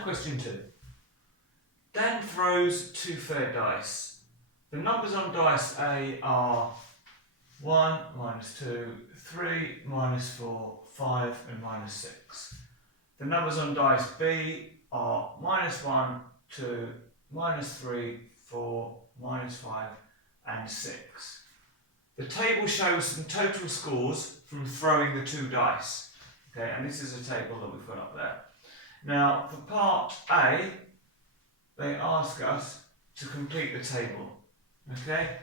And question 2. Dan throws 2 fair dice. The numbers on dice A are 1, -2, 3, -4, 5 and -6. The numbers on dice B are -1, 2, -3, 4, -5 and 6. The table shows some total scores from throwing the 2 dice. Okay, and this is a table that we've got up there. Now, for part A, they ask us to complete the table. Okay,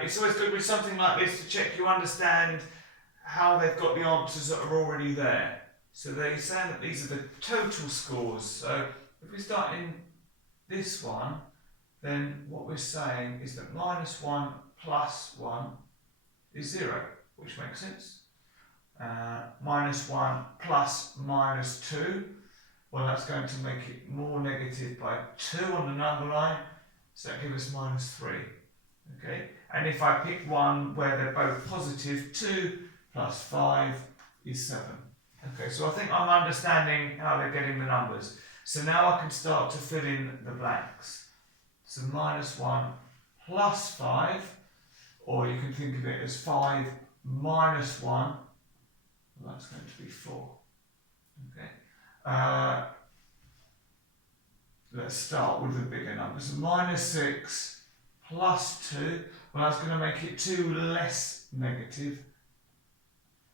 it's always good with something like this to check you understand how they've got the answers that are already there. So they say that these are the total scores. So if we start in this one, then what we're saying is that -1 plus 1 is 0, which makes sense. -1 plus -2, well, that's going to make it more negative by 2 on the number line, so that gives us -3. Okay, and if I pick one where they're both positive, 2 plus 5 is 7. Okay, so I think I'm understanding how they're getting the numbers. So now I can start to fill in the blanks. So -1 plus 5, or you can think of it as 5 minus 1, well, that's going to be 4. Okay. Let's start with the bigger numbers. So -6 plus 2, well, that's going to make it 2 less negative.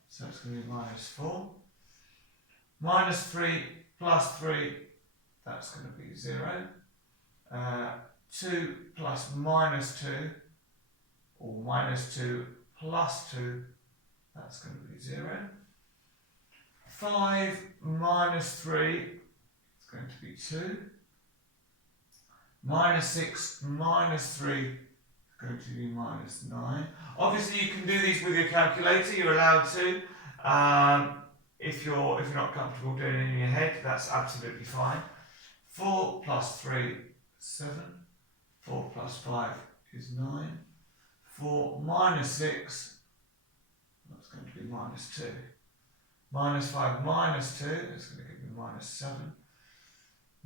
So it's going to be -4. -3 plus 3, that's going to be 0. 2 plus -2, or -2 plus 2, that's going to be 0. 5 minus 3, it's going to be 2. -6 minus 3 is going to be -9. Obviously, you can do these with your calculator. You're allowed to. If you're not comfortable doing it in your head, that's absolutely fine. 4 plus 3, 7. 4 plus 5 is 9. 4 minus 6, that's going to be -2. -5 minus 2, it's going to give me -7.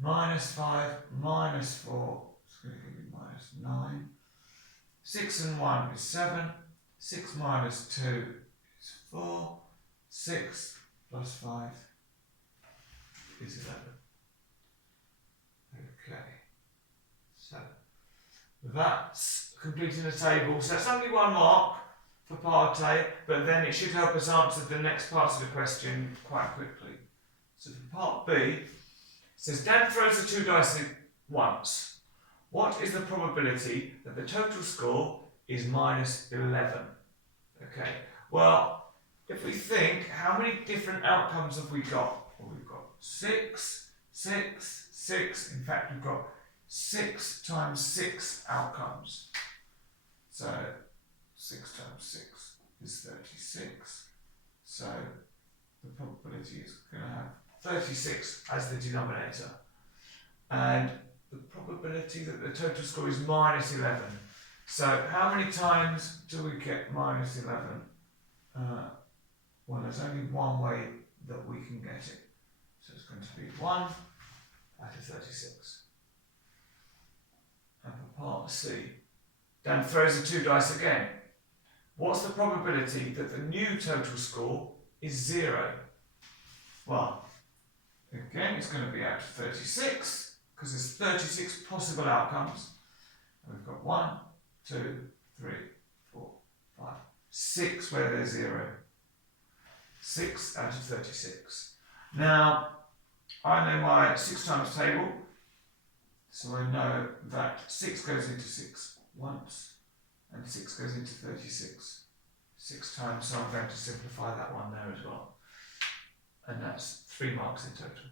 -5 minus 4, it's going to give me -9. 6 and 1 is 7. 6 minus 2 is 4. 6 plus 5 is 11. Okay, so that's completing the table. So that's only 1 mark for part A, but then it should help us answer the next parts of the question quite quickly. So for part B, it says Dan throws the 2 dice in once. What is the probability that the total score is -11? Okay, well, if we think, how many different outcomes have we got? Well, we've got 6, 6, 6. In fact, we've got 6 times 6 outcomes. So 6 times 6 is 36. So the probability is going to have 36 as the denominator. And the probability that the total score is -11. So how many times do we get -11? Well, there's only one way that we can get it. So it's going to be 1 out of 36. And for part C, Dan throws the 2 dice again. What's the probability that the new total score is 0? Well, again, it's going to be out of 36, because there's 36 possible outcomes. And we've got 1, 2, 3, 4, 5, 6 where there's 0. 6 out of 36. Now, I know my 6 times table, so I know that 6 goes into 6 once, and 6 goes into 36 6 times, so I'm going to simplify that one there as well. And that's 3 marks in total.